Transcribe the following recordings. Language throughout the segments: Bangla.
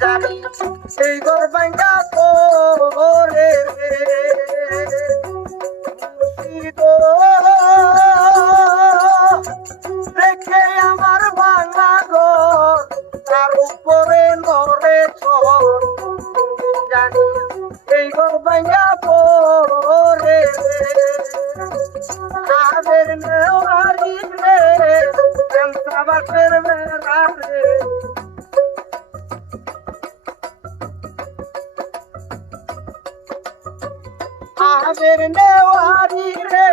জানি সেই ঘর ভাঙ্গা করে দেখে আমার ভাঙা ঘর তার উপরে নরে চর জানি এই ঘর ভাঙ্গা করে আদের নেওয়ারি রে বাসের বেড়া রে আদের নেওয়ারি রে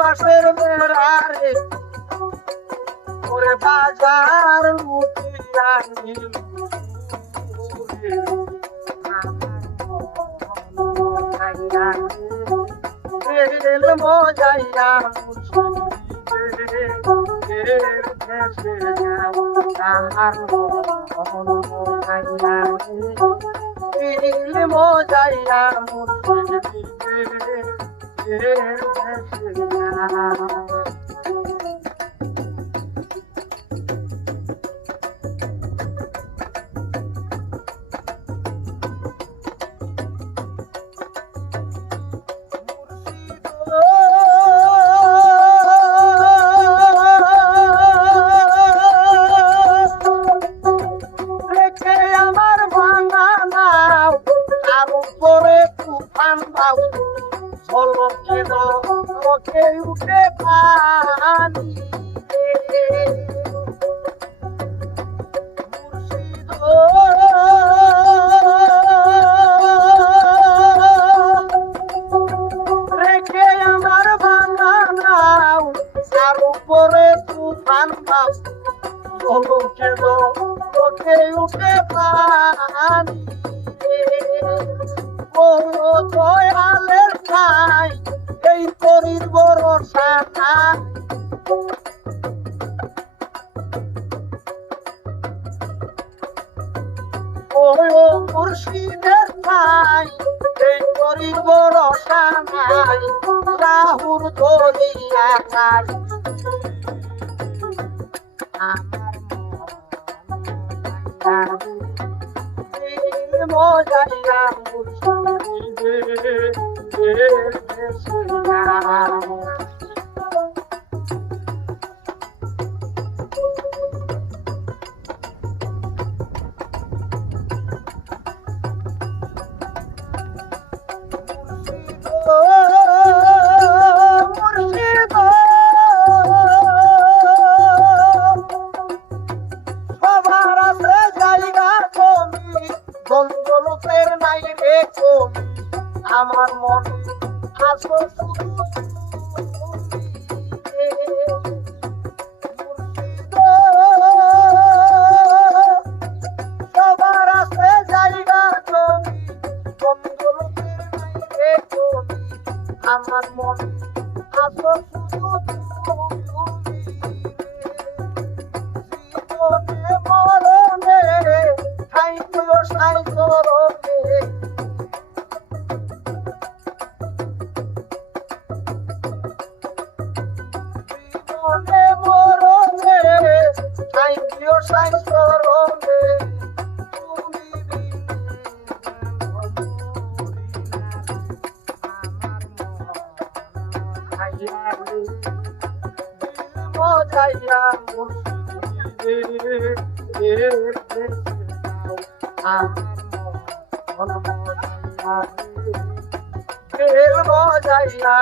বাসের বেড়া রে ওরে বাজার মুটিয়ানি মজাইয়া মজাইয়া উঠে পানি রেখে আমার ভাঙা নাও তার উপরে তুফান বাউ চোখে উঠে পানি দয়ালের ঠাই এই করির ভরসা ও মুর্শিদের ঠাই এই করির ভরসা নাই রাহুর দরিয়া নাই মজাইয়া গন্ধলোকের নাই রে কমি আমার মন আসো শুধু সবার আছে জায়গা জমি গন্ধলোকের নাই রে কমি আমার মন আসো শুধু মরণে সাই করবে জীবনে মরণে সাই করবে মজাইয়া মজাইয়া